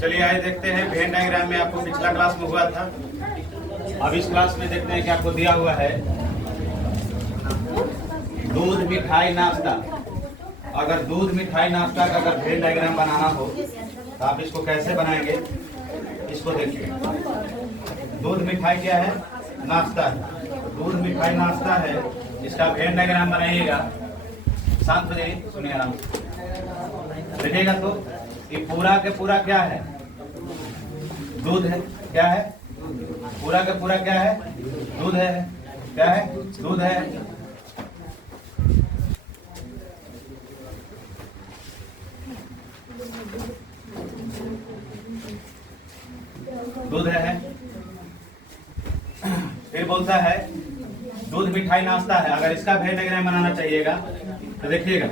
चलिए आइए देखते हैं वेन डायग्राम में आपको पिछला क्लास में हुआ था। अब इस क्लास में देखते हैं कि आपको दिया हुआ है दूध मिठाई नाश्ता। अगर दूध मिठाई नाश्ता का अगर वेन डायग्राम बनाना हो तो आप इसको कैसे बनाएंगे, इसको देखिए। दूध मिठाई क्या है? नाश्ता है। दूध मिठाई नाश्ता है, इसका वेन डायग्राम बनाइएगा। शांत हो जाइए, सुनिए आराम से देखिएगा। तो ये पूरा के पूरा क्या है? दूध है। क्या है? पूरा के पूरा क्या है? दूध है। क्या है? दूध है। दूध है। फिर बोलता है दूध मिठाई नाश्ता है। अगर इसका वेन डायग्राम बनाना चाहिएगा तो देखिएगा,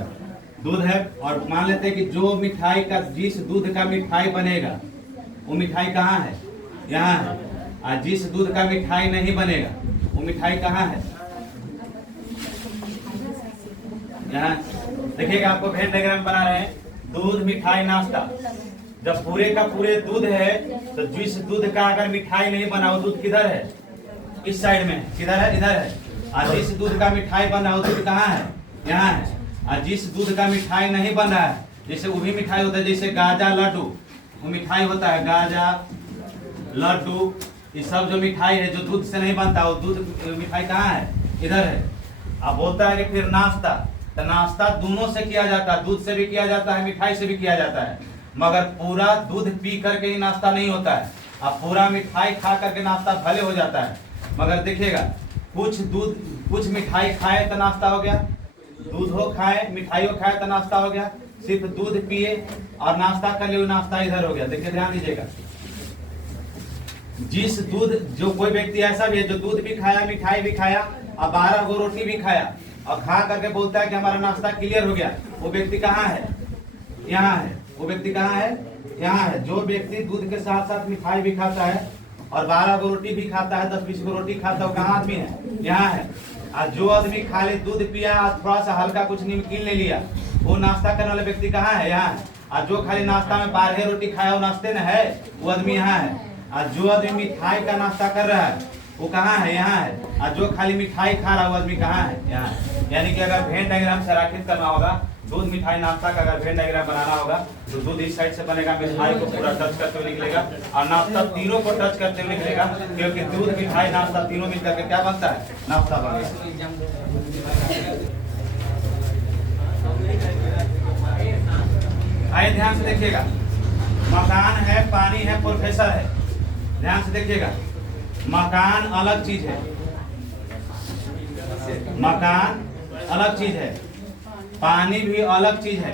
दूध है और मान लेते हैं कि जो मिठाई का, जिस दूध का मिठाई बनेगा वो मिठाई कहाँ है? यहाँ है। और जिस दूध का मिठाई नहीं बनेगा वो मिठाई कहाँ है? यहाँ। देखिएगा, आपको वेन डायग्राम बना रहे हैं। दूध मिठाई नाश्ता, जब पूरे का पूरे दूध है तो जिस दूध का अगर मिठाई नहीं बना वो दूध किधर है? इस साइड में। किधर है? इधर है। और जिस दूध का मिठाई बना वो दूध कहाँ है? यहाँ है। और जिस दूध का मिठाई नहीं बन रहा है, जैसे वो भी मिठाई होता है, जैसे गाजा लड्डू, वो मिठाई होता है। गाजा लड्डू ये सब जो मिठाई है जो दूध से नहीं बनता वो दूध मिठाई कहाँ है? इधर है। अब बोलता है कि फिर नाश्ता, तो नाश्ता दोनों से किया जाता है, दूध से भी किया जाता है, मिठाई से भी किया जाता है। मगर पूरा दूध पी करके ही नाश्ता नहीं होता है। अब पूरा मिठाई खा करके नाश्ता भले हो जाता है, मगर देखिएगा कुछ दूध, कुछ मिठाई खाए तो नाश्ता हो गया, दूध हो खाए, मिठाई हो खाए तो नाश्ता हो गया। सिर्फ दूध पिए और नाश्ता कर लिए, नाश्ता इधर हो गया। देखिए ध्यान दीजिएगा, जिस दूध, जो कोई व्यक्ति ऐसा भी है जो दूध भी खाया, मिठाई भी खाया और 12 गो रोटी भी खाया और खा करके बोलता है कि हमारा नाश्ता क्लियर हो गया, वो व्यक्ति कहाँ है? यहाँ है। वो व्यक्ति कहाँ है? यहाँ है। जो व्यक्ति दूध के साथ साथ मिठाई भी खाता है और 12 गो रोटी भी खाता है, 10-20 गो रोटी खाता है, वो कहाँ आदमी है? यहाँ है। और जो आदमी खाली दूध पिया और थोड़ा सा हल्का कुछ नमकीन ले लिया, वो नाश्ता करने वाला व्यक्ति कहाँ है? यहाँ है। और जो खाली नाश्ता में 12 रोटी खाया वो नाश्ते में है, वो आदमी यहाँ है। और जो आदमी मिठाई का नाश्ता कर रहा है वो कहाँ है? यहाँ है। और जो खाली मिठाई खा रहा है वो आदमी कहाँ है? यहाँ है। यानी कि अगर वेन डायग्राम संरेखित करना होगा, दूध मिठाई नाश्ता का अगर वेन डायग्राम बनाना होगा तो दूध इस साइड से बनेगा, मिठाई को पूरा टच करते हुए निकलेगा और नाश्ता तीनों को टच करते हुए निकलेगा, क्योंकि दूध मिठाई नाश्ता तीनों मिलकर के क्या बनता है? नाश्ता बनेगा। आइए ध्यान से देखिएगा, मकान है, पानी है, प्रोफेसर है। ध्यान से देखिएगा, मकान अलग चीज है, मकान अलग चीज है, पानी भी अलग चीज है।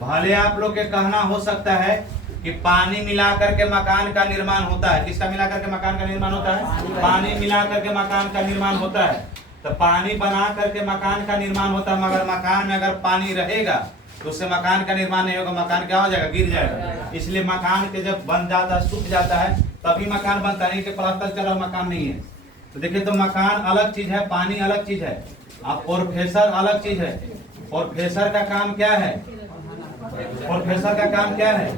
भले आप लोग के कहना हो सकता है कि पानी मिला करके मकान का निर्माण होता है। किसका मिला करके मकान का निर्माण होता है? पानी मिला करके मकान का निर्माण होता है। तो पानी बना करके मकान का निर्माण होता है, मगर मकान में अगर पानी रहेगा तो उससे मकान का निर्माण नहीं होगा, मकान क्या हो जाएगा? गिर जाएगा। इसलिए मकान के जब बन जाता है, सूख जाता है, तभी मकान बनता है, नहीं कि प्लास्टर चला मकान नहीं है। तो देखिए, तो मकान अलग चीज है, पानी अलग चीज है, अब प्रोफेसर अलग चीज है। प्रोफेसर का काम क्या है? प्रोफेसर का काम क्या है?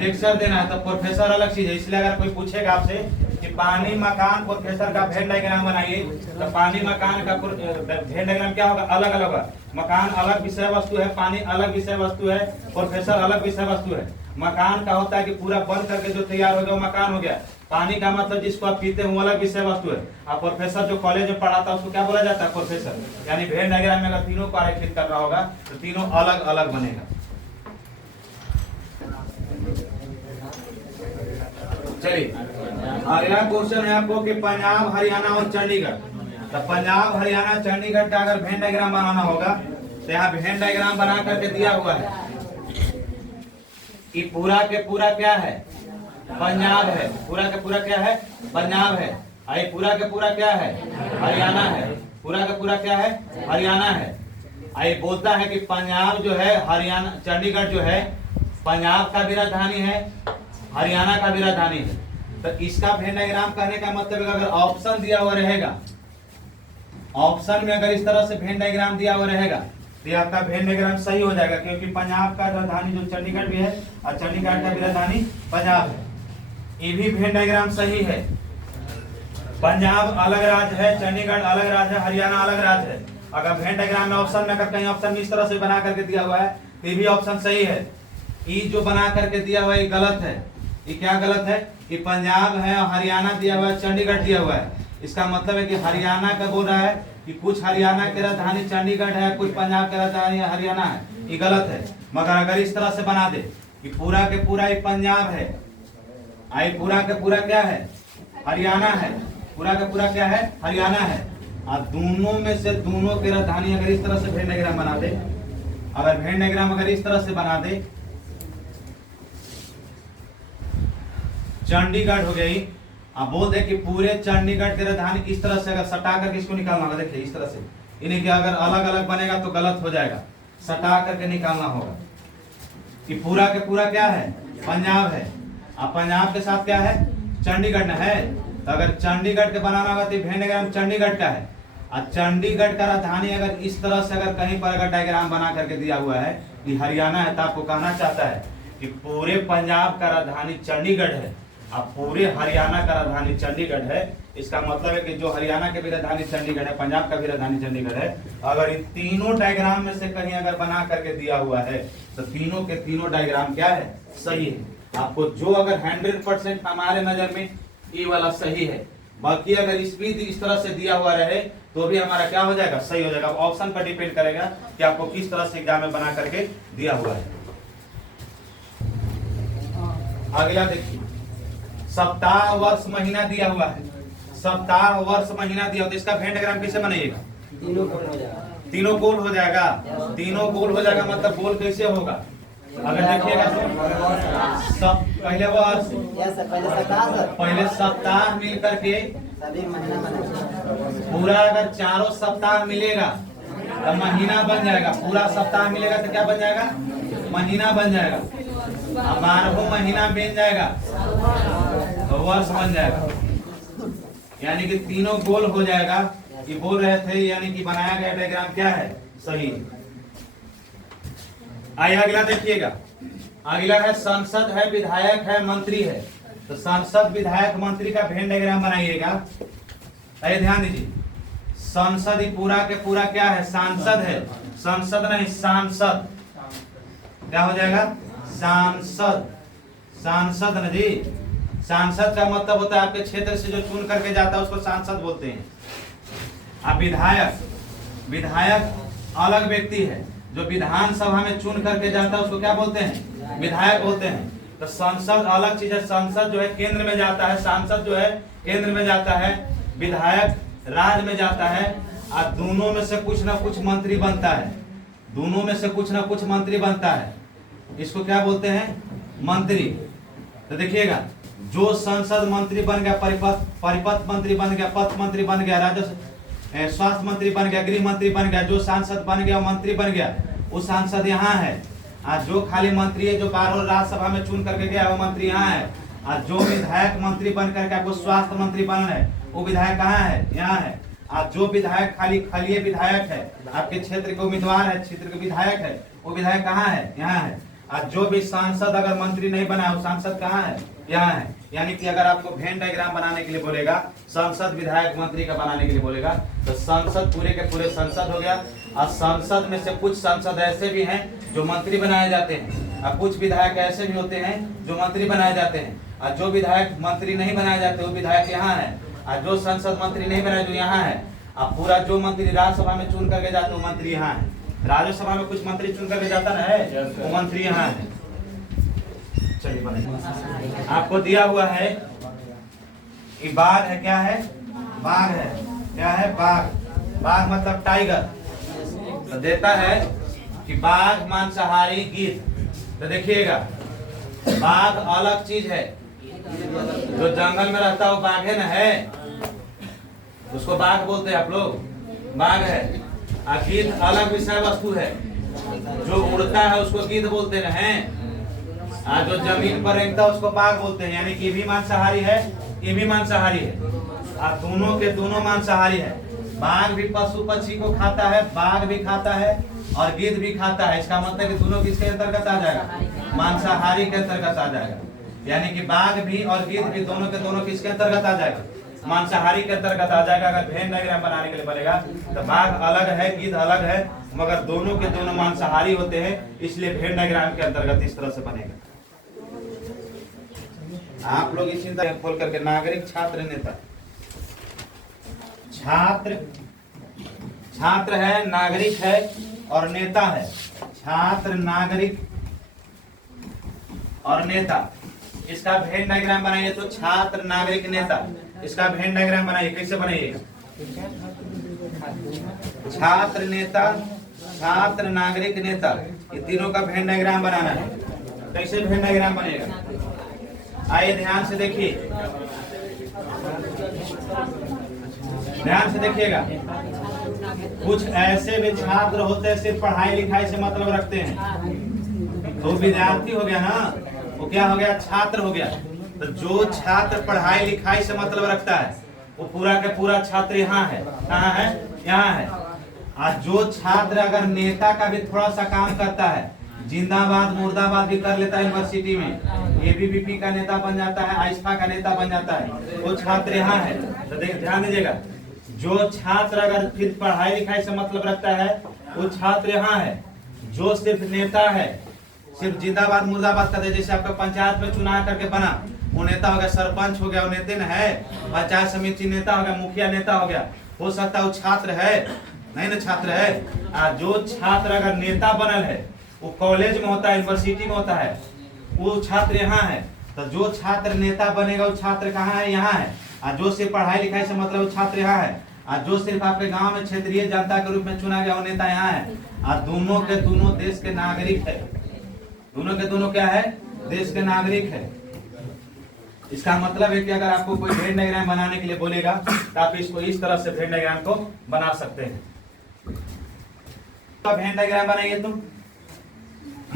लेक्चर देना है। तो प्रोफेसर अलग चीज है। इसलिए अगर कोई पूछेगा आपसे कि पानी, मकान, प्रोफेसर का वेन डायग्राम बनाइए, तो पानी मकान का वेन डायग्राम क्या होगा? अलग अलग होगा। मकान अलग विषय वस्तु है, पानी अलग विषय वस्तु है, प्रोफेसर अलग विषय वस्तु है। मकान का होता है कि पूरा बन करके जो तैयार हो गया वो मकान हो गया। पानी का मतलब जिसको आप पीते हैं वो अलग विषय वस्तु है। और प्रोफेसर जो कॉलेज में पढ़ाता है उसको क्या बोला जाता है? प्रोफेसर। यानी वेन डायग्राम में अगर तीनों को आरेखित करना होगा तो तीनों अलग अलग बनेगा। चलिए, अगला क्वेश्चन है आपको कि पंजाब, हरियाणा और चंडीगढ़। तो पंजाब, हरियाणा, चंडीगढ़ का अगर वेन डायग्राम बनाना होगा तो यहाँ वेन डायग्राम बना करके दिया हुआ है कि पूरा के पूरा क्या है? पंजाब है। पूरा के पूरा क्या है? पंजाब है। आई पूरा के पूरा क्या है? हरियाणा है। पूरा का पूरा क्या है? हरियाणा है। आई बोलता है कि पंजाब जो है, हरियाणा, चंडीगढ़ जो है पंजाब का भी राजधानी है, हरियाणा का भी राजधानी है। तो इसका वेन डायग्राम कहने का मतलब है अगर ऑप्शन दिया हुआ रहेगा, ऑप्शन में अगर इस तरह से वेन डायग्राम दिया हुआ रहेगा तो ये आपका वेन डायग्राम सही हो जाएगा, क्योंकि पंजाब का राजधानी जो चंडीगढ़ भी है और चंडीगढ़ का भी राजधानी पंजाब है। ये भी वेन डायग्राम सही है। पंजाब अलग राज्य है, चंडीगढ़ अलग राज्य है, हरियाणा अलग राज्य है। अगर वेन डायग्राम में ऑप्शन में अगर कहीं ऑप्शन में इस तरह से बना करके दिया हुआ है तो ये भी ऑप्शन सही है। ये जो बना करके दिया हुआ है ये गलत है। ये क्या गलत है कि पंजाब है और हरियाणा दिया हुआ है, चंडीगढ़ दिया हुआ है। इसका मतलब है कि हरियाणा का बोल रहा है कि कुछ हरियाणा के राजधानी चंडीगढ़ है, कुछ पंजाब के राजधानी हरियाणा है। ये गलत है। मगर अगर इस तरह से बना दे कि पूरा के पूरा ये पंजाब है, आई पूरा के पूरा क्या है, हरियाणा है, पूरा का पूरा क्या है, हरियाणा है, और दोनों में से दोनों की राजधानी अगर इस तरह से वेन डायग्राम बना दे, अगर वेन डायग्राम अगर इस तरह से बना दे, चंडीगढ़ हो गई, अब बोल दे कि पूरे चंडीगढ़ की राजधानी इस तरह से अगर सटा करके इसको निकालना होगा, देखिए इस तरह से, इन्हें कि अगर अलग अलग बनेगा तो गलत हो जाएगा, सटा करके निकालना होगा कि पूरा के पूरा क्या है, पंजाब है, अब पंजाब के साथ क्या है, चंडीगढ़ है। तो अगर चंडीगढ़ के बनाना होगा तो वेन डायग्राम चंडीगढ़ का है, और चंडीगढ़ का राजधानी अगर इस तरह से अगर कहीं पर अगर डायग्राम बना करके दिया हुआ है कि हरियाणा है, तो आपको कहना चाहता है कि पूरे पंजाब का राजधानी चंडीगढ़ है और पूरे हरियाणा का राजधानी चंडीगढ़ है। इसका मतलब है कि जो हरियाणा के भी राजधानी चंडीगढ़ है, पंजाब का भी राजधानी चंडीगढ़ है। अगर इन तीनों डायग्राम में से कहीं अगर बना करके दिया हुआ है तो तीनों के तीनों डायग्राम क्या है, सही है। आपको जो अगर 100% हमारे नजर में ये वाला सही है, बाकी अगर इस भी इस तरह से दिया हुआ रहे तो भी हमारा क्या हो जाएगा, सही हो जाएगा। ऑप्शन पर डिपेंड करेगा कि आपको किस तरह से एग्जाम में बना करके दिया हुआ है। अगला देखिए, सप्ताह वर्ष महीना दिया हुआ है, सप्ताह वर्ष महीना दिया हुआ, तो इसका वेन डायग्राम कैसे बनाइएगा, तीनों गोल हो जाएगा, तीनों गोल हो जाएगा। मतलब गोल कैसे होगा, अगर देखिएगा तो सब पहले सप्ताह मिल करके पूरा अगर चारों सप्ताह मिलेगा तो महीना बन जाएगा, पूरा सप्ताह मिलेगा तो क्या बन जाएगा, महीना बन जाएगा। 12 महीना बन जाएगा तो वर्ष बन जाएगा, यानी कि तीनों गोल हो जाएगा। ये बोल रहे थे, यानी कि बनाया गया डायग्राम क्या है, सही। आइए अगला देखिएगा, अगला है सांसद है, विधायक है, मंत्री है। तो सांसद विधायक मंत्री का वेन डायग्राम बनाइएगा। आइए ध्यान दीजिए, सांसद ही पूरा के पूरा क्या है, सांसद है, संसद नहीं सांसद, क्या हो जाएगा, सांसद, सांसद न जी। सांसद का मतलब होता है आपके क्षेत्र से जो चुन करके जाता है उसको सांसद बोलते हैं। अब विधायक, विधायक अलग व्यक्ति है, जो विधानसभा में चुन करके जाता है उसको क्या बोलते हैं, विधायक बोलते हैं। तो संसद अलग चीज है, संसद जो है केंद्र में जाता है, सांसद जो है केंद्र में जाता है, विधायक राज्य में जाता है, और दोनों में से कुछ ना कुछ मंत्री बनता है, दोनों में से कुछ ना कुछ मंत्री बनता है, इसको क्या बोलते हैं, मंत्री। तो देखिएगा, जो संसद मंत्री बन गया, परिपथ मंत्री बन गया, पथ मंत्री बन गया, राजस्व स्वास्थ्य मंत्री बन गया, गृह मंत्री बन गया, जो सांसद बन गया मंत्री बन गया, वो सांसद यहाँ है। आज जो खाली मंत्री है जो 12 राज्यसभा में चुन करके गया वो मंत्री यहाँ है। आज जो विधायक मंत्री बन करके आपको स्वास्थ्य मंत्री बनना है वो विधायक कहाँ है, यहाँ है। आज जो विधायक खाली विधायक है, आपके क्षेत्र के उम्मीदवार है, क्षेत्र के विधायक है, वो विधायक कहाँ है, यहाँ है। आज जो भी सांसद अगर मंत्री नहीं बना वो सांसद कहाँ है, यहाँ है। यानी कि अगर आपको वेन डायग्राम बनाने के लिए बोलेगा, संसद विधायक मंत्री का बनाने के लिए बोलेगा, तो संसद पूरे के पूरे संसद हो गया। और संसद में से कुछ सांसद ऐसे भी हैं जो मंत्री बनाए जाते हैं, और कुछ विधायक ऐसे भी होते हैं जो मंत्री बनाए जाते हैं। और जो विधायक मंत्री नहीं बनाए जाते वो विधायक यहाँ है, और जो संसद मंत्री नहीं बनाए जो यहाँ है। अब पूरा जो मंत्री राज्यसभा में चुन करके जाते वो मंत्री यहाँ है, राज्यसभा में कुछ मंत्री चुन करके जाता ना है वो मंत्री यहाँ है। चलिए आपको दिया हुआ है कि बाघ है, क्या है, बाघ है, क्या है, बाघ, बाघ मतलब टाइगर। तो देता है कि बाघ मांसाहारी गिद्ध। तो देखिएगा, बाघ अलग चीज है, जो जंगल में रहता है वो बाघ है ना, है उसको बाघ बोलते हैं आप लोग, बाघ है। और गिद्ध अलग विषय वस्तु है, जो उड़ता है उसको गिद्ध बोलते हैं, और जो जमीन पर रेंगता है उसको बाघ बोलते हैं। यानी कि भी मांसाहारी है, ये भी मांसाहारी है, और दोनों के दोनों मांसाहारी है। बाघ भी पशु पक्षी को खाता है, बाघ भी खाता है और गिद्ध भी खाता है, इसका मतलब कि दोनों किसके अंतर्गत आ जाएगा? मांसाहारी के अंतर्गत आ जाएगा। यानी कि बाघ भी और गिद्ध भी दोनों के दोनों किसके अंतर्गत आ जाएगा? मांसाहारी के अंतर्गत आ जाएगा। अगर वेन डायग्राम बनाने के लिए बनेगा तो बाघ अलग है, गिद्ध अलग है, मगर दोनों के दोनों मांसाहारी होते हैं, इसलिए वेन डायग्राम के अंतर्गत इस तरह से बनेगा। आप लोग इस चिंता खोल करके नागरिक, छात्र, नेता। छात्र है, नागरिक है और नेता है। छात्र, नागरिक और नेता, इसका वेन डायग्राम बनाइए तो छात्र, नागरिक, नेता, इसका वेन डायग्राम बनाइए। कैसे बनाइएगा? छात्र, नेता, छात्र, नागरिक, नेता, ये तीनों का वेन डायग्राम बनाना है। कैसे वेन डायग्राम बनेगा? आइए ध्यान से देखिए, ध्यान से देखिएगा। कुछ ऐसे भी छात्र होते हैं सिर्फ पढ़ाई लिखाई से मतलब रखते हैं, तो विद्यार्थी हो गया ना, वो क्या हो गया? छात्र हो गया। तो जो छात्र पढ़ाई लिखाई से मतलब रखता है वो पूरा का पूरा छात्र यहाँ है। कहाँ है? यहाँ है। और जो छात्र अगर नेता का भी थोड़ा सा काम करता है, जिंदाबाद मुर्दाबाद भी कर लेता है यूनिवर्सिटी में, एबीवीपी का नेता बन जाता है, आइस्फा का नेता बन जाता है, वो छात्र यहाँ है। तो ध्यान दीजिएगा, जो छात्र अगर फिर पढ़ाई लिखाई से मतलब रखता है वो छात्र यहाँ है। जो सिर्फ नेता है, सिर्फ जिंदाबाद मुर्दाबाद करते, जैसे आपका पंचायत में चुनाव करके बना, वो नेता हो गया, सरपंच हो गया, वो नेता न है, पंचायत समिति नेता हो गया, मुखिया नेता हो गया, हो सकता है वो छात्र है, नहीं ना छात्र है। जो छात्र अगर नेता बनल है वो कॉलेज में होता है, यूनिवर्सिटी में होता है, वो छात्र यहाँ है। तो जो छात्र नेता बनेगा वो छात्र कहाँ है? यहाँ है। और जो सिर्फ पढ़ाई लिखाई से मतलब वो छात्र यहाँ है। और जो सिर्फ आपके गांव में क्षेत्रीय जनता के रूप में चुना गया वो नेता यहाँ है। और दोनों के दोनों देश के नागरिक है। दोनों के दोनों क्या है? देश के नागरिक है। इसका मतलब है कि अगर आपको कोई वेन डायग्राम बनाने के लिए बोलेगा तो आप इसको इस तरह से वेन डायग्राम को बना सकते हैं। तो वेन डायग्राम बनाइए तुम।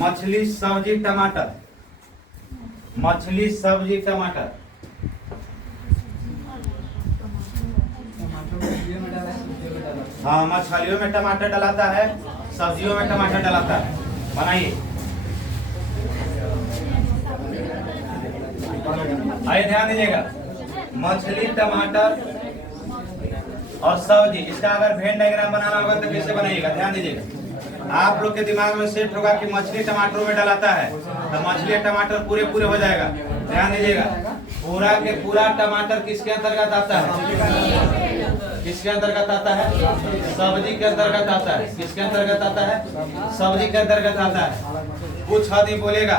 मछली, सब्जी, टमाटर। मछली, सब्जी, टमाटर। हाँ, मछलियों में टमाटर डलाता है, सब्जियों में टमाटर डलाता है। बनाइए। आइए ध्यान दीजिएगा, मछली, टमाटर और सब्जी, इसका अगर वेन डायग्राम बनाना होगा तो कैसे बनाइएगा? ध्यान दीजिएगा। आप लोग के दिमाग में सेट होगा कि मछली टमाटरों में डलाता है, तो मछली टमाटर पूरे पूरे हो जाएगा। ध्यान दीजिएगा, पूरा के पूरा टमाटर किसके अंतर्गत आता है? किसके अंतर्गत आता है? सब्जी के अंतर्गत आता है। किसके अंतर्गत आता है? सब्जी के अंतर्गत आता है। कुछ आदमी बोलेगा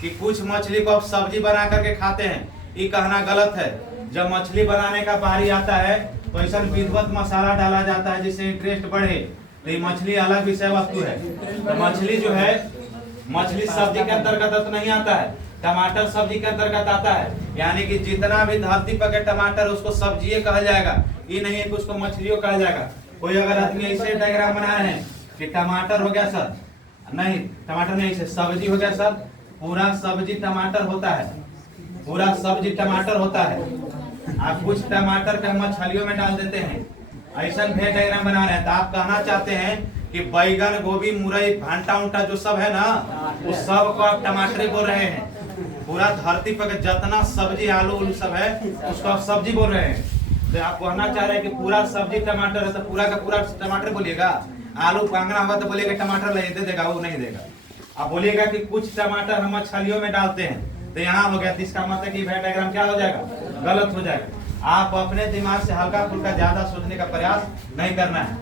कि कुछ मछली को आप सब्जी बना करके खाते हैं, ये कहना गलत है। जब मछली बनाने का बारी आता है तो ऐसा विधिवत मसाला डाला जाता है जिससे इंटरेस्ट बढ़े, तो ये मछली अलग विषय वस्तु है। तो मछली जो है, मछली सब्जी के अंतर्गत तो नहीं आता है, टमाटर सब्जी के अंतर्गत आता है। यानी कि जितना भी धरती पर के टमाटर उसको सब्जी कहा जाएगा, ये नहीं है कि उसको मछलियों कहा जाएगा। कोई अगर आदमी ऐसे डायग्राम बना रहे हैं कि टमाटर हो गया सर, नहीं टमाटर नहीं, ऐसे सब्जी हो गया सर, पूरा सब्जी टमाटर होता है, पूरा सब्जी टमाटर होता है। आप कुछ टमाटर का मछलियों में डाल देते हैं, ऐसा वेन डायग्राम बना रहे हैं। तो आप कहना चाहते हैं कि बैगन, गोभी, मुरई, भांटा उंटा जो सब है ना, उस सब को आप टमाटर बोल रहे हैं। पूरा धरती पर जितना सब्जी, आलू उलू सब है उसको आप सब्जी बोल रहे हैं। तो आप कहना चाह रहे हैं कि पूरा सब्जी टमाटर है, तो पूरा का पूरा टमाटर बोलिएगा। आलू कांगड़ा होगा तो बोलिएगा टमाटर दे देगा, वो नहीं देगा। आप बोलिएगा कि कुछ टमाटर हम मछलियों में डालते हैं, तो यहाँ हो गया, तो इसका मतलब कि वेन डायग्राम क्या हो जाएगा? गलत हो जाएगा। आप अपने दिमाग से हल्का फुल्का ज्यादा सोचने का प्रयास नहीं करना है।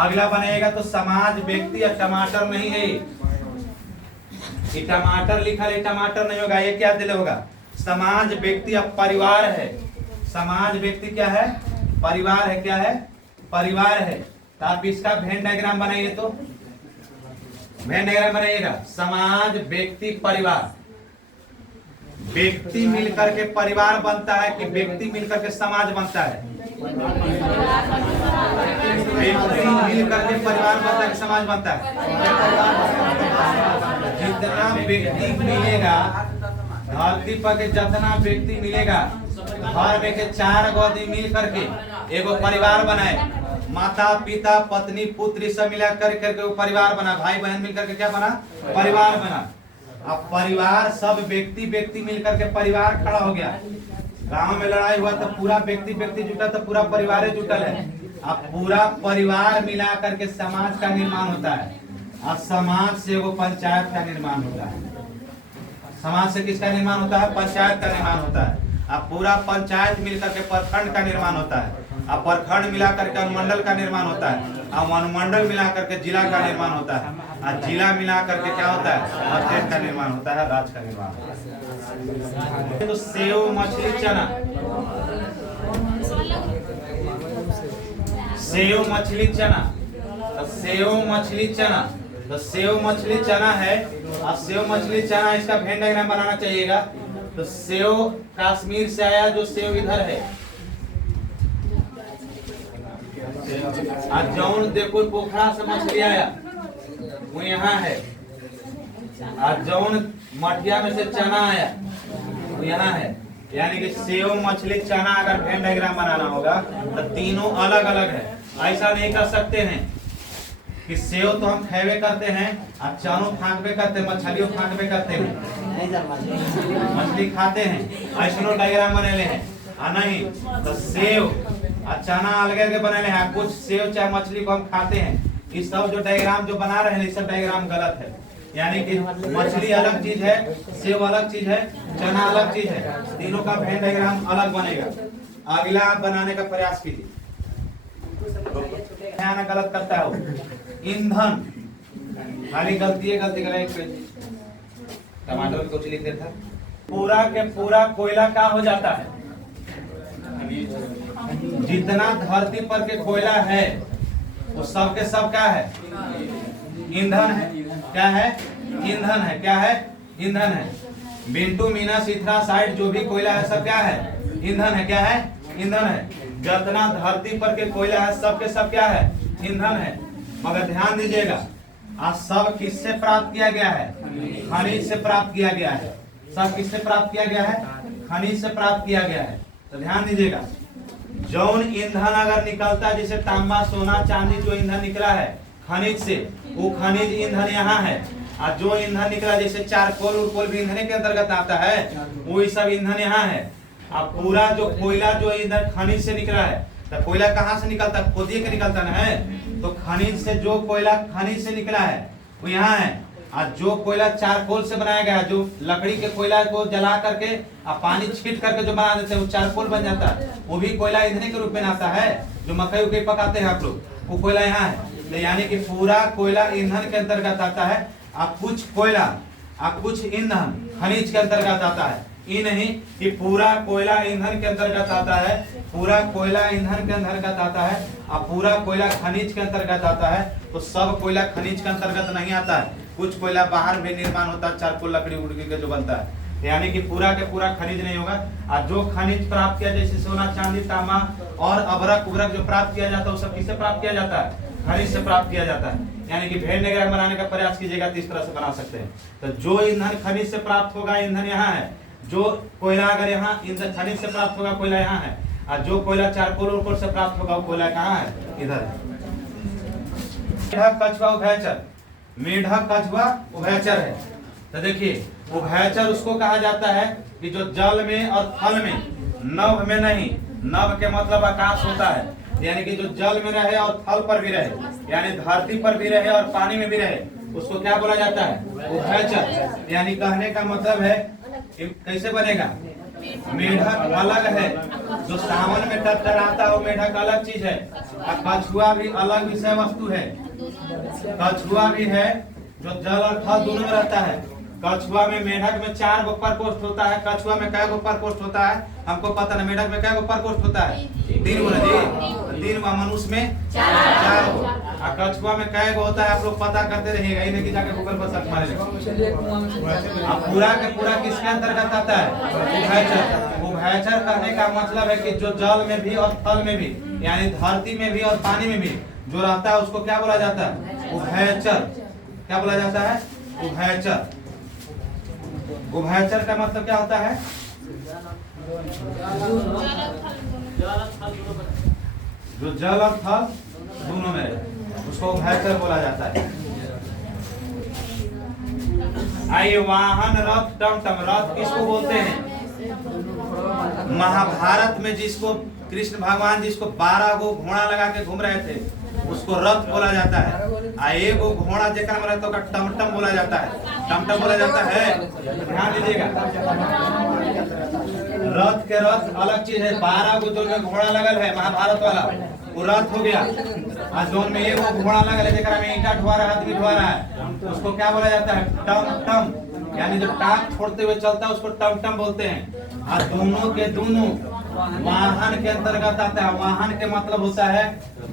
अगला बनाएगा तो समाज, व्यक्ति या टमाटर नहीं है, ये टमाटर लिखा है, टमाटर नहीं होगा। ये क्या दिले होगा? समाज, व्यक्ति या परिवार है। समाज, व्यक्ति क्या है? परिवार है। क्या है? परिवार है। तो आप इसका वेन डायग्राम बनाइए। तो वेन डायग्राम बनाइएगा, समाज, व्यक्ति, परिवार। व्यक्ति मिलकर के परिवार बनता है कि व्यक्ति मिलकर के समाज बनता है? व्यक्ति मिलकर के परिवार बनता है कि समाज बनता है? जितना व्यक्ति मिलेगा धरती पर के, जितना व्यक्ति मिलेगा, घर में के 4 गो आदमी मिल करके एगो परिवार बनाए, माता पिता पत्नी पुत्र सब मिला करके वो परिवार बना, भाई बहन मिलकर के क्या बना, परिवार बना। अब परिवार सब व्यक्ति मिलकर के परिवार खड़ा हो गया। गांव में लड़ाई हुआ तो पूरा व्यक्ति जुटा तो पूरा परिवार जुटल है। अब पूरा परिवार मिला करके समाज का निर्माण होता है। अब समाज से वो पंचायत का निर्माण होता है। समाज से किसका निर्माण होता है, पंचायत का निर्माण होता है। अब पूरा पंचायत मिलकर के प्रखंड का निर्माण होता है। अब प्रखंड मिला करके अनुमंडल का निर्माण होता है। अब अनुमंडल मिला करके जिला का निर्माण होता है। और जिला मिला करके क्या होता है, देश का निर्माण होता है, राज्य का निर्माण। तो सेव मछली चना, सेव मछली चना, तो सेव मछली चना, तो सेव मछली चना है। अब सेव मछली चना इसका वेन डायग्राम बनाना चाहिएगा। तो सेव कश्मीर से आया, जो सेव इधर है। आज जौन देखो पोखरा से मछली आया वो यहाँ है। आज जौन मठिया में से चना आया वो यहाँ है। यानी कि सेव मछली चना अगर वेन डायग्राम बनाना होगा तो तीनों अलग अलग है। ऐसा नहीं कर सकते हैं कि सेव तो हम खेवे करते हैं और चनो फाँकबे करते हैं, मछलियों फाँकबे करते हैं, मछली खाते हैं, ऐसनो डायग्राम बनेले हैं। नहीं तो सेव और चना अलग अलग बनेले हैं। कुछ सेव चाहे मछली को हम खाते हैं। इस सब जो डायग्राम जो बना रहे हैं इस सब डायग्राम गलत है। यानी कि मछली अलग चीज है, सेव अलग चीज है, चना अलग चीज है। तीनों का वेन डायग्राम अलग बनेगा। अगला आप बनाने का प्रयास कीजिए। गलत करता है वो ईंधन, खाली गलती करे। एक टमाटर में कुछ लिखते था। पूरा के पूरा कोयला का हो जाता है। जितना धरती पर के कोयला है वो सब के सब क्या है, ईंधन है। क्या है, ईंधन है। क्या है, ईंधन है। बिंटू मीना सिथरा साइड जो भी कोयला है सब क्या है, ईंधन है। क्या है, ईंधन है। जितना धरती पर के कोयला है सब के सब क्या है, ईंधन है। मगर ध्यान दीजिएगा, आज सब किससे प्राप्त किया गया है, खनिज से प्राप्त किया गया है। सब किससे प्राप्त किया गया है, खनिज से प्राप्त किया गया है। तो ध्यान दीजिएगा, जौन ईंधन अगर निकलता है जैसे तांबा सोना चांदी जो ईंधन निकला है खनिज से, वो खनिज ईंधन यहाँ है। और जो ईंधन निकला जैसे चारकोल उरकोल भी ईंधन के अंतर्गत आता है, वो सब ईंधन यहाँ है। अब पूरा जो कोयला जो ईंधन खनिज से निकला है, तो कोयला कहाँ से निकलता है, खोदिए के निकलता ना है। तो खनिज से जो कोयला खनिज से निकला है वो यहाँ है। और जो कोयला चारकोल से बनाया गया है, जो लकड़ी के कोयला को जला करके और पानी छीट करके जो बना देते हैं वो चारकोल बन जाता है, वो भी कोयला ईंधन के रूप में आता है। जो मकई उकई पकाते हैं आप लोग, वो कोयला यहाँ है। यानी कि पूरा कोयला ईंधन के अंतर्गत आता है। अब कुछ कोयला अब कुछ ईंधन खनिज के अंतर्गत आता है। ये नहीं कि पूरा कोयला ईंधन के अंतर्गत आता है, पूरा कोयला ईंधन के अंतर्गत आता है और पूरा कोयला खनिज के अंतर्गत आता है। तो सब कोयला खनिज के अंतर्गत नहीं आता है। कुछ कोयला बाहर में निर्माण होता है, चारकोल लकड़ी उड़की के जो बनता है। यानी कि पूरा के पूरा खनिज नहीं होगा। और जो खनिज प्राप्त किया जैसे सोना चांदी तांबा और अभ्रक उभरक जो प्राप्त किया जाता है वो सब किससे प्राप्त किया जाता है, खनिज से प्राप्त किया जाता है। यानी कि वेन डायग्राम बनाने का प्रयास कीजिएगा तो इस तरह से बना सकते हैं। तो जो ईंधन खनिज से प्राप्त होगा ईंधन यहाँ है। जो कोयला अगर यहाँ ईंधन खनिज से प्राप्त होगा कोयला यहाँ है। और जो कोयला चारकोल उरकोल से प्राप्त होगा वो कोयला कहाँ है, इधर है। मेढक कछुआ उभयचर, मेढक कछुआ उभयचर है। तो देखिए उभयचर उसको कहा जाता है कि जो जल में और थल में, नभ में नहीं, नभ के मतलब आकाश होता है। यानी कि जो जल में रहे और थल पर भी रहे, यानी धरती पर भी रहे और पानी में भी रहे, उसको क्या बोला जाता है, उभयचर। यानी कहने का मतलब है कैसे बनेगा, मेढक अलग है। जो सावन में टटराता है वो मेढक अलग चीज है। और कछुआ भी अलग विषय वस्तु है। कछुआ भी है जो जल और थल दोनों में रहता है। कछुआ में, मेढक में 4 गो प्रकोष्ठ होता है। कछुआ में कै गो प्रकोष्ठ होता है हमको पता नहीं। मेढक में कै गो प्रकोष्ठ होता है, 3 गो ना जी, 3 गो। मनुष्य में 4 गो। और कछुआ में कै गो होता है आप लोग पता करते रहिएगा, इन्हें की जाके गूगल पर सर्च मारे। अब पूरा के पूरा किसके अंतर्गत आता है, उभयचर। उभयचर कहने का मतलब है कि जो जल में भी और थल में भी, यानी धरती में भी और पानी में भी जो रहता है उसको क्या बोला जाता है, उभयचर। क्या बोला जाता है, उभयचर। उभयचर का मतलब क्या होता है, जो जल और थल दोनों में रहे, उसको उभयचर बोला जाता है। आइए वाहन, रथ, टमटम। रथ किसको बोलते हैं? महाभारत में जिसको कृष्ण भगवान जिसको 12 गो घोड़ा लगा के घूम रहे थे उसको रथ बोला जाता है। आ एगो घोड़ा जेकर में रहता है टमटम बोला जाता है। टमटम बोला जाता है, ध्यान दीजिएगा। रथ के रथ अलग चीज है। 12 गो जो घोड़ा लगल है महाभारत वाला वो रथ हो गया। और जो में एगो घोड़ा लगल है जेकर में ईंटा ढोआ रहा है, आदमी ढोआ रहा है, उसको क्या बोला जाता है? टमटम। यानी जो टांग छोड़ते हुए चलता है उसको टमटम बोलते हैं। और दोनों के दोनों वाहन के अंतर्गत आता है। वाहन के मतलब होता है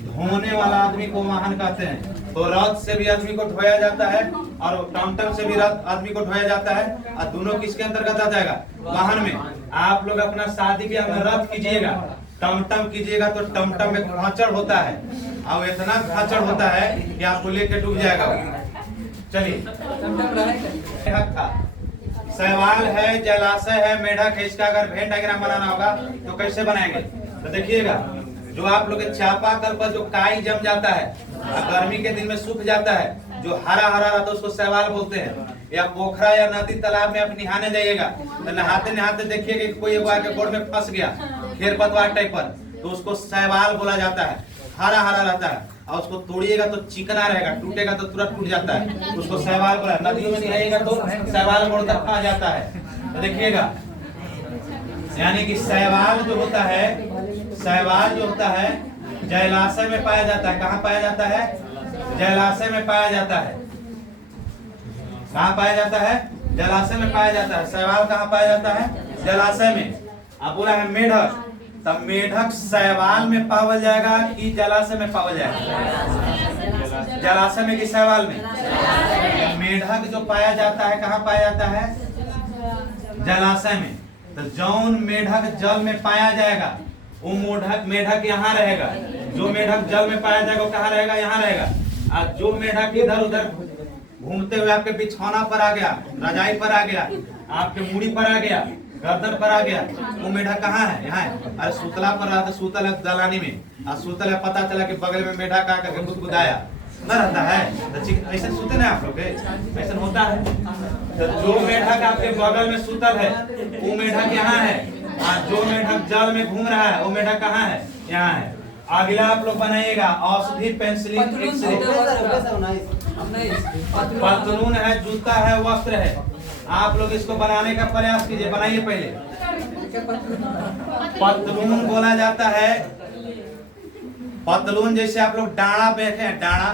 ढोने वाला आदमी को वाहन कहते हैं। तो रथ से भी आदमी को ढोया जाता है और टमटम से भी रथ आदमी को ढोया जाता है। और दोनों किसके अंतर्गत आ जाएगा? वाहन में। आप लोग अपना शादी ब्याह में रथ कीजिएगा, टमटम कीजिएगा तो टमटम में खाचड़ होता है और इतना खाचड़ होता है कि आपको लेके डूब जाएगा। चलिए, सवाल है, जलाशय है, मेढक है। इसका अगर वेन डायग्राम बनाना होगा तो कैसे बनाएंगे? तो देखिएगा, जो आप लोग के चापाकल पर जो काई जम जाता है, गर्मी के दिन में सूख जाता है, जो हरा हरा रहता है उसको सवाल बोलते हैं। या पोखरा या नदी तालाब में आप नहाने जाइएगा तो नहाते नहाते देखिएगा कि कोई आके गोड़ में फंस गया खेर पतवार टाइप पर, तो उसको सवाल बोला जाता है। हरा हरा रहता है और उसको तोड़िएगा तो चिकना रहेगा, टूटेगा तो तुरंत टूट जाता है, उसको सवाल बोला। नदियों में नहाइएगा तो सवाल बोलता आ जाता है। तो देखिएगा, यानी कि सवाल जो होता है, सवाल जो होता है जलाशय में पाया जाता है। कहाँ पाया जाता है? जलाशय में पाया जाता है। कहाँ पाया जाता है? जलाशय में पाया जाता है। शैवाल कहाँ पाया जाता है? जलाशय में। अब बोला है मेढक, तब मेढक शैवाल में पावल जाएगा कि जलाशय में पावल जाएगा? जलाशय में कि शैवाल में? मेढक जो पाया जाता है कहाँ पाया जाता है? जलाशय में। तो जौन मेढक जल में पाया जाएगा वो मेढक यहाँ रहेगा। जो मेढक जल में पाया जाएगा वो कहाँ रहेगा? यहाँ रहेगा। और जो मेढक इधर उधर घूमते हुए आपके बिछौना पर आ गया, रजाई पर आ गया, आपके मुड़ी पर आ गया, गर्दन पर आ गया, वो मेढक कहाँ है? यहाँ है। अरे सुतला पर रहा था, सुतल है दलानी में, और सुतल है, पता चला कि बगल में मेढक आकर के गुदगुदाया न रहता है। तो ऐसे सुते ना आप लोग, ऐसा होता है। तो जो मेढक आपके बगल में सुतल है वो मेढक यहाँ है, और जो मेढक जल में घूम रहा है वो मेढक कहाँ है? यहाँ है। अगला आप लोग बनाइएगा औषधि पेंसिलिन एक्सरे। पतलून है, जूता है, वस्त्र है। आप लोग इसको बनाने का प्रयास कीजिए, बनाइए पहले। पतलून बोला जाता है, पतलून जैसे आप लोग डाना पहने हैं, डाना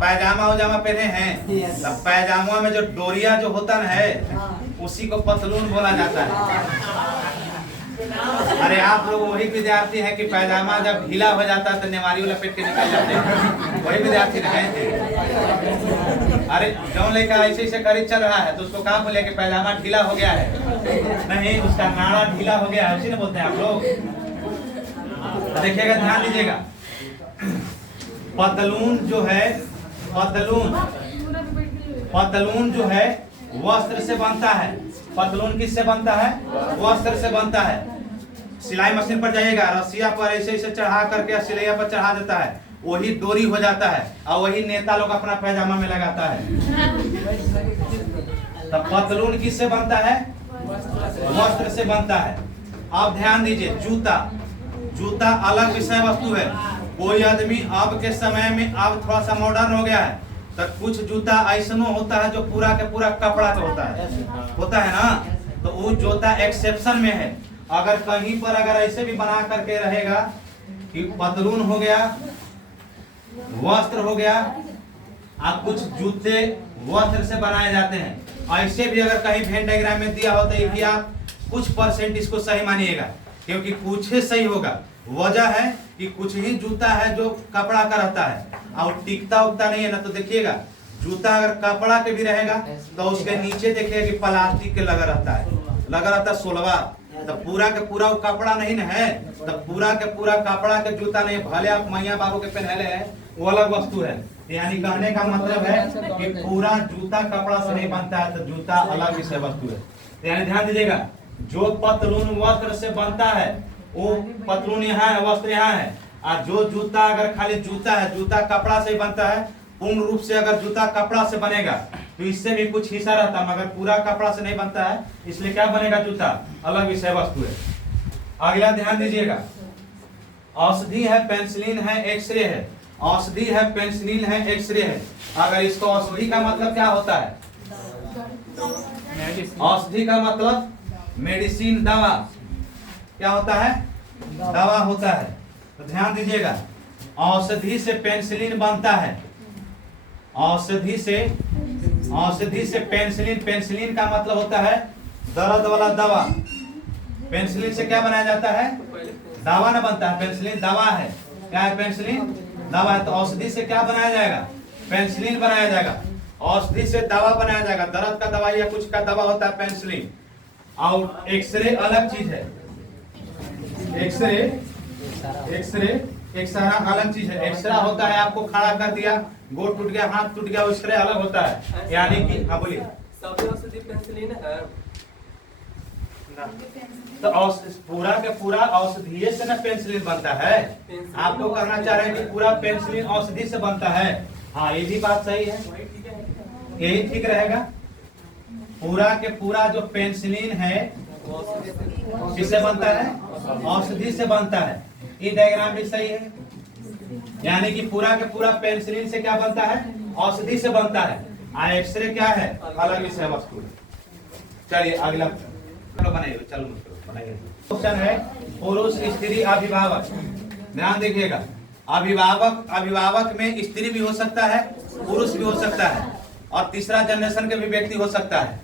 पैजामा उजामा पहने हैं, तब पैजामा में जो डोरिया जो होता है उसी को पतलून बोला जाता है। अरे आप लोग वही विद्यार्थी हैं कि पैजामा जब ढीला हो जाता है तो नेवारी लपेट के निकल जाते हैं, वही विद्यार्थी हैं। अरे जौन लड़का ऐसे ऐसे करीब चल रहा है तो उसको कहाँ बोले कि पैजामा ढीला हो गया है? नहीं, उसका नाड़ा ढीला हो गया है, उसी ने बोलते हैं आप लोग। देखिएगा, ध्यान दीजिएगा। पतलून जो है, पतलून जो है वस्त्र से बनता है। पतलून किससे बनता है? वस्त्र से बनता है। सिलाई मशीन पर जाइएगा, रस्सिया पर ऐसे ऐसे चढ़ा करके सिलैया पर चढ़ा देता है, वही डोरी हो जाता है और वही नेता लोग अपना पैजामा में लगाता है। तब पतलून किससे बनता है? वस्त्र से बनता है। अब ध्यान दीजिए, जूता, जूता अलग विषय वस्तु है। कोई आदमी अब के समय में अब थोड़ा सा मॉडर्न हो गया है, तो कुछ जूता ऐसा होता है जो पूरा के पूरा कपड़ा का होता है ना, तो वो जूता एक्सेप्शन में है। अगर कहीं पर अगर ऐसे भी बना करके रहेगा कि पतलून हो गया, वस्त्र हो गया, आप कुछ जूते वस्त्र से बनाए जाते हैं। ऐसे भी अगर कहीं वेन डायग्राम में दिया होता है कि आप कुछ परसेंट इसको सही मानिएगा, क्योंकि कुछ ही सही होगा। वजह है कि कुछ ही जूता है जो कपड़ा का रहता है और टिकता उगता नहीं है ना। तो देखिएगा, जूता अगर कपड़ा के भी रहेगा तो उसके नीचे देखिएगा कि प्लास्टिक के लगा रहता है सोलवा, तो पूरा के पूरा वो कपड़ा नहीं ना है, तो पूरा के पूरा कपड़ा के जूता नहीं। भले आप मैया बाबू के पहनले हैं वो अलग वस्तु है। यानी कहने का मतलब है कि पूरा जूता कपड़ा से नहीं बनता है, तो जूता अलग विषय वस्तु है। यानी ध्यान दीजिएगा, जो पतलून वस्त्र से बनता है वो पतलून यहाँ है, वस्त्र यहाँ है, और जो जूता अगर खाली जूता है, जूता कपड़ा से ही बनता है, पूर्ण रूप से अगर जूता कपड़ा से बनेगा तो इससे भी कुछ हिस्सा रहता, मगर पूरा कपड़ा से नहीं बनता है, इसलिए क्या बनेगा? जूता अलग विषय वस्तु है। अगला ध्यान दीजिएगा, औषधि है, पेंसिलिन है, एक्सरे है। औषधि है, पेंसिलिन है, एक्सरे है। अगर इसको औषधि का मतलब क्या होता है? औषधि का मतलब मेडिसिन, दवा। क्या होता है? दवा होता है। तो ध्यान दीजिएगा, औषधि से पेंसिलिन बनता है। औषधि से पेंसिलिन, पेंसिलिन का मतलब होता है दर्द वाला दवा। पेंसिलिन से क्या बनाया जाता है? दवा न बनता है, पेंसिलिन दवा है। क्या है? पेंसिलिन दवा है। तो औषधि से क्या बनाया जाएगा? पेंसिलिन बनाया जाएगा। औषधि से दवा बनाया जाएगा, दर्द का दवा या कुछ का दवा होता है पेंसिलिन। और एक्सरे अलग चीज है। एक्सरा अलग चीज है। एक्सरा होता है आपको खड़ा कर दिया, गोड़ टूट गया, हाथ टूट गया, एक्सरे अलग होता है। यानी कि हाँ बोलिए। सभी औषधि पेंसिलिन है। तो पूरा के पूरा औषधि से ना पेंसिलिन बनता है। आप लोग कहना चाह रहे हैं कि पूरा पेंसिलिन औषधि से बनता है। हाँ, ये भी बात सही है, यही ठीक रहेगा। पूरा के पूरा जो पेंसिलिन है किससे बनता है? औषधि से बनता है। ये डायग्राम भी सही है, यानी कि पूरा के पूरा पेंसिलिन से क्या बनता है? औषधि से बनता है। एक्सरे क्या है? अलग विषय वस्तु। चलिए अगला बनाइए, चलो बनाइए। क्वेश्चन है पुरुष, स्त्री, अभिभावक। ध्यान देखिएगा, अभिभावक में स्त्री भी हो सकता है, पुरुष भी हो सकता है, और तीसरा जनरेशन के भी व्यक्ति हो सकता है।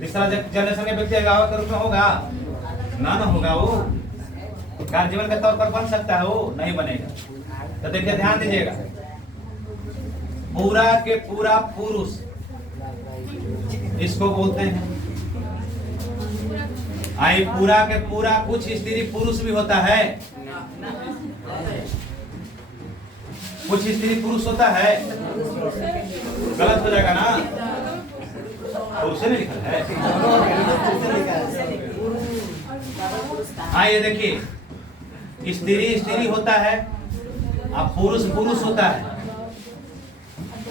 तीसरा जनरेशन के व्यक्ति अभिभावक के रूप में होगा ना होगा? वो गार्जियन के तौर पर बन सकता है? वो नहीं बनेगा। तो देखिए ध्यान दीजिएगा, पूरा के पूरा पुरुष इसको बोलते हैं। आई पूरा के पूरा कुछ स्त्री पुरुष भी होता है, कुछ स्त्री पुरुष होता है। गलत हो जाएगा ना? पुरुष नहीं लिखा है। आइए देखिए, स्त्री होता है, अब पुरुष होता है।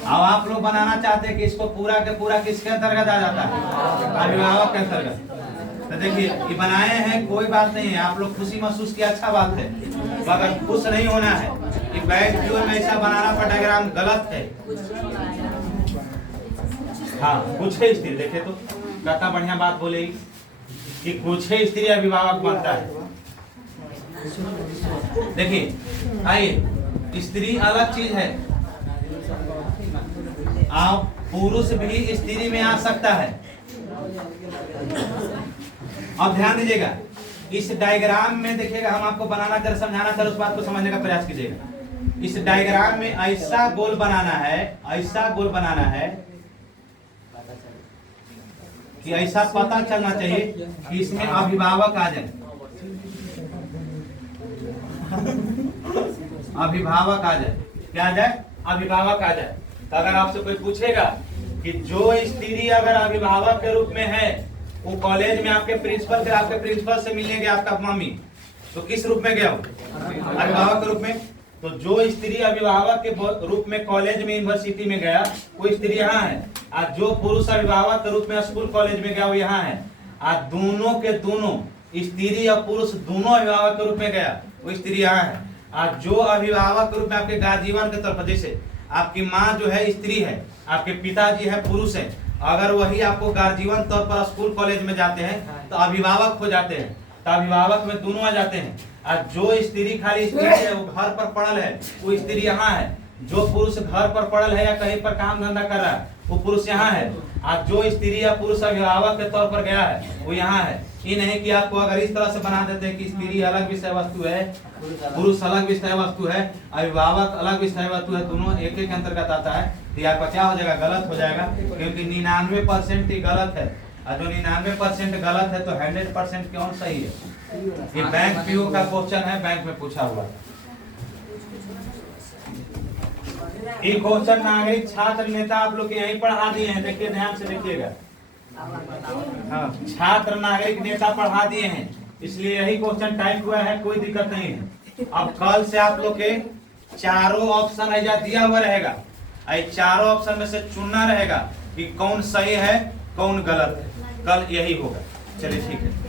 अब आप लोग बनाना चाहते हैं कि इसको पूरा के पूरा किसके अंतर्गत आ जाता है? अभिभावक के अंतर्गत। तो देखिए ये बनाए हैं, कोई बात नहीं है, आप लोग खुशी महसूस किया, अच्छा बात है, मगर खुश नहीं होना है। ये बैक व्यू में ऐसा बनाना पर डायग्राम गलत है। हाँ, कुछ है स्त्री, देखे तो कितना बढ़िया बात बोलेगी कि कुछ है स्त्री अभिभावक बनता है। देखिए आइए, स्त्री अलग चीज है, आप पुरुष भी स्त्री में आ सकता है। अब ध्यान दीजिएगा, इस डायग्राम में देखिएगा, हम आपको बनाना जरा समझाना था, उस बात को समझने का प्रयास कीजिएगा। इस डायग्राम में ऐसा गोल बनाना है, ऐसा गोल बनाना है कि ऐसा पता चलना चाहिए कि इसमें अभिभावक आ जाए। अभिभावक आ जाए, क्या आ जाए? अभिभावक आ जाए। तो अगर आपसे कोई पूछेगा कि जो स्त्री अगर अभिभावक के रूप में है, वो कॉलेज में आपके प्रिंसिपल से मिलने गया आपका मम्मी, तो किस रूप में गया हो? अभिभावक के रूप में। तो जो स्त्री अभिभावक के रूप में कॉलेज में, यूनिवर्सिटी में गया, वो स्त्री यहाँ है। और जो पुरुष अभिभावक के रूप में स्कूल कॉलेज में गया, वो यहाँ है। और दोनों के दोनों, स्त्री और पुरुष दोनों अभिभावक के रूप में गया, वो स्त्री यहाँ है। और जो अभिभावक के रूप में आपके गार्जियन के तौर पर, जैसे आपकी माँ जो है स्त्री है, आपके पिताजी है पुरुष है, अगर वही आपको गार्जियन तौर पर स्कूल कॉलेज में जाते हैं तो अभिभावक हो जाते हैं। तो अभिभावक में दोनों आ जाते हैं। और जो स्त्री खाली स्त्री है, वो घर पर पड़ल है, वो स्त्री यहाँ है। जो पुरुष घर पर पड़ल है या कहीं पर काम धंधा कर रहा है, वो पुरुष यहाँ है। और जो स्त्री या पुरुष अभिभावक के तौर पर गया है, वो यहाँ है। ये नहीं कि आपको अगर इस तरह से बना देते हैं कि स्त्री अलग विषय वस्तु है, पुरुष अलग विषय वस्तु है, अभिभावक अलग विषय वस्तु है, दोनों एक एक अंतर्गत आता है, तो आपका क्या हो जाएगा? गलत हो जाएगा। क्योंकि 99% ही गलत है, और जो 99% गलत है तो 100% क्यों सही है? ये बैंक पीओ का क्वेश्चन है, बैंक में पूछा हुआ। ये क्वेश्चन नागरिक छात्र नेता आप लोग यहीं पढ़ा दिए हैं, देखिए ध्यान से देखिएगा। हाँ, छात्र नागरिक नेता पढ़ा दिए हैं, इसलिए यही क्वेश्चन टाइप हुआ है, कोई दिक्कत नहीं है। अब कल से आप लोग के चारों ऑप्शन है दिया हुआ रहेगा, चारों ऑप्शन में से चुनना रहेगा कि कौन सही है कौन गलत है। कल यही होगा। चलिए ठीक है।